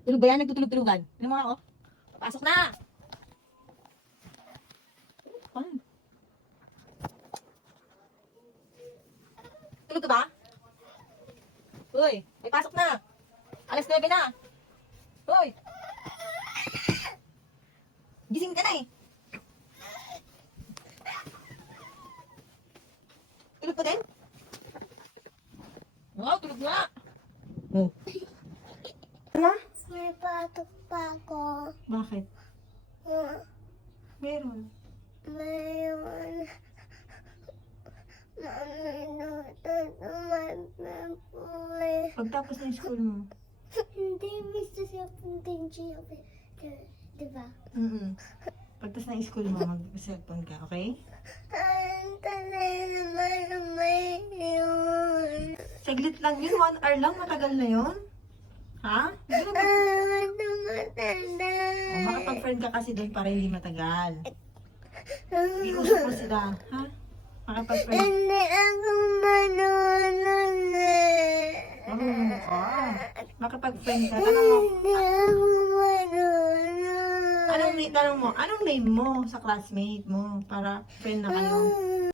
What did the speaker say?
Tulog ba yan? Nagtutulog-tulugan. Ano mga ako? Pasok na! Ano? Tulog ka ba? Uy, may pasok na! Alas 9 na! Uy! Gising ka na eh! Tulog pa din? Wow, tulog nga! Oh. Ano? May patok pa ako. Bakit? Ah, Meron. Mayroon. Mami, Pagtapos ng school mo. hindi gusto siya punting siya. Diba? Pagtapos ng school mo, mag-cellphone ka, okay? Ang talay naman yun. Saglit lang yun, 1 hour lang, matagal na yun. Ha? Hindi na Ang tumatanda. oh, makapag-friend ka kasi doon para hindi matagal. Iusap mo sila, ha? Makapag-friend. Hindi ako manonood. Marunong ka. Makapag-friend ka. Tanong mo, Hindi ako manonood. tanong mo, anong name mo sa classmate mo para friend na kayo?